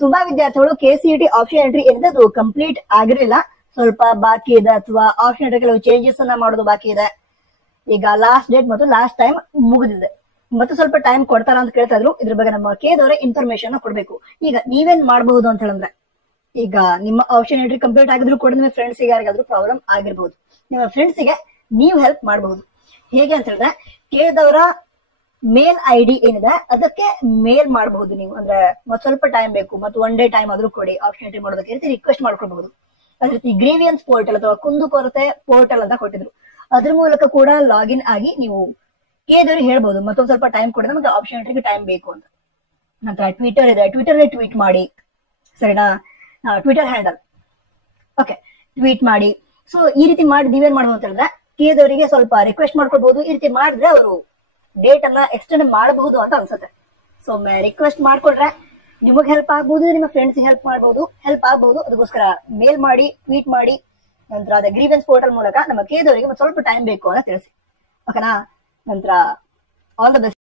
ತುಂಬಾ ವಿದ್ಯಾರ್ಥಿಗಳು KCET option entry ಏನಿದೆ ಅದು ಕಂಪ್ಲೀಟ್ ಆಗಿರಲಿಲ್ಲ, ಸ್ವಲ್ಪ ಬಾಕಿ ಇದೆ ಅಥವಾ ಆಪ್ಷನ್ ಎಂಟ್ರಿ ಕೆಲವು ಚೇಂಜಸ್ ಅನ್ನ ಮಾಡೋದು ಬಾಕಿ ಇದೆ. ಈಗ ಲಾಸ್ಟ್ ಡೇಟ್ ಮತ್ತು ಲಾಸ್ಟ್ ಟೈಮ್ ಮುಗಿದಿದೆ, ಮತ್ತು ಸ್ವಲ್ಪ ಟೈಮ್ ಕೊಡ್ತಾರ ಅಂತ ಕೇಳ್ತಾ ಇದ್ರು. ಇದ್ರ ಬಗ್ಗೆ ನಮ್ಮ ಕೇದವರೇ ಇನ್ಫಾರ್ಮೇಶನ್ ಕೊಡ್ಬೇಕು. ಈಗ ನೀವೇನ್ ಮಾಡಬಹುದು ಅಂತ ಹೇಳಿದ್ರೆ, ಈಗ ನಿಮ್ಮ ಆಪ್ಷನ್ ಎಂಟ್ರಿ ಕಂಪ್ಲೀಟ್ ಆಗಿದ್ರು ಕೂಡ ನಿಮ್ಮ ಫ್ರೆಂಡ್ಸ್ ಯಾರಿಗಾದ್ರೂ ಪ್ರಾಬ್ಲಮ್ ಆಗಿರ್ಬಹುದು, ನಿಮ್ಮ ಫ್ರೆಂಡ್ಸ್ ಗೆ ನೀವು ಹೆಲ್ಪ್ ಮಾಡಬಹುದು. ಹೇಗೆ ಅಂತ ಹೇಳಿದ್ರೆ, ಕೇದವರ ಮೇಲ್ ID ಏನಿದೆ ಅದಕ್ಕೆ ಮೇಲ್ ಮಾಡಬಹುದು ನೀವು. ಅಂದ್ರೆ ಮತ್ ಸ್ವಲ್ಪ ಟೈಮ್ ಬೇಕು ಮತ್ತು ಒನ್ ಡೇ ಟೈಮ್ ಆದ್ರೂ ಕೊಡಿ ಆಪ್ಷನ್ ಎಂಟ್ರಿ ಮಾಡೋದಕ್ಕೆ ರೀತಿ ರಿಕ್ವೆಸ್ಟ್ ಮಾಡ್ಕೊಳ್ಬಹುದು. ಅದೇ ರೀತಿ ಗ್ರೀವಿಯನ್ಸ್ ಪೋರ್ಟಲ್ ಅಥವಾ ಕುಂದುಕೊರತೆ ಪೋರ್ಟಲ್ ಅಂತ ಕೊಟ್ಟಿದ್ರು, ಅದ್ರ ಮೂಲಕ ಕೂಡ ಲಾಗಿನ್ ಆಗಿ ನೀವು ಕೇದವ್ರಿಗೆ ಹೇಳ್ಬಹುದು ಮತ್ತೊಂದ್ ಸ್ವಲ್ಪ ಟೈಮ್ ಕೊಡಿದ್ರೆ ಮತ್ತೆ ಆಪ್ಷನ್ ಎಂಟ್ರಿಗೆ ಟೈಮ್ ಬೇಕು ಅಂತ. ನಂತರ ಟ್ವಿಟರ್ ಇದೆ, ಟ್ವಿಟರ್ ಟ್ವೀಟ್ ಮಾಡಿ, ಸರಿನಾ, ಟ್ವಿಟರ್ ಹ್ಯಾಂಡಲ್ ಓಕೆ, ಟ್ವೀಟ್ ಮಾಡಿ. ಸೊ ಈ ರೀತಿ ಮಾಡಿ ನೀವೇನ್ ಮಾಡಬಹುದು ಅಂತ ಹೇಳಿದ್ರೆ, ಕೇದವರಿಗೆ ಸ್ವಲ್ಪ ರಿಕ್ವೆಸ್ಟ್ ಮಾಡ್ಕೊಳ್ಬಹುದು. ಈ ರೀತಿ ಮಾಡಿದ್ರೆ ಅವರು ಡೇಟ್ ಅನ್ನ ಎಕ್ಸ್ಟೆಂಡ್ ಮಾಡಬಹುದು ಅಂತ ಅನ್ಸುತ್ತೆ. ಸೊ ರಿಕ್ವೆಸ್ಟ್ ಮಾಡ್ಕೊಳ್ರೆ ನಿಮಗೆ ಹೆಲ್ಪ್ ಆಗ್ಬಹುದು, ನಿಮ್ಮ ಫ್ರೆಂಡ್ಸ್ ಹೆಲ್ಪ್ ಆಗಬಹುದು. ಅದಕ್ಕೋಸ್ಕರ ಮೇಲ್ ಮಾಡಿ, ಟ್ವೀಟ್ ಮಾಡಿ, ನಂತರ ಅದೇ ಗ್ರೀವೆನ್ಸ್ ಪೋರ್ಟಲ್ ಮೂಲಕ ನಮ್ಮ ಕೇದವರಿಗೆ ಸ್ವಲ್ಪ ಟೈಮ್ ಬೇಕು ಅಂತ ತಿಳಿಸಿ. ಓಕೆನಾ. ನಂತರ ಆಲ್ ದ ಬೆಸ್ಟ್.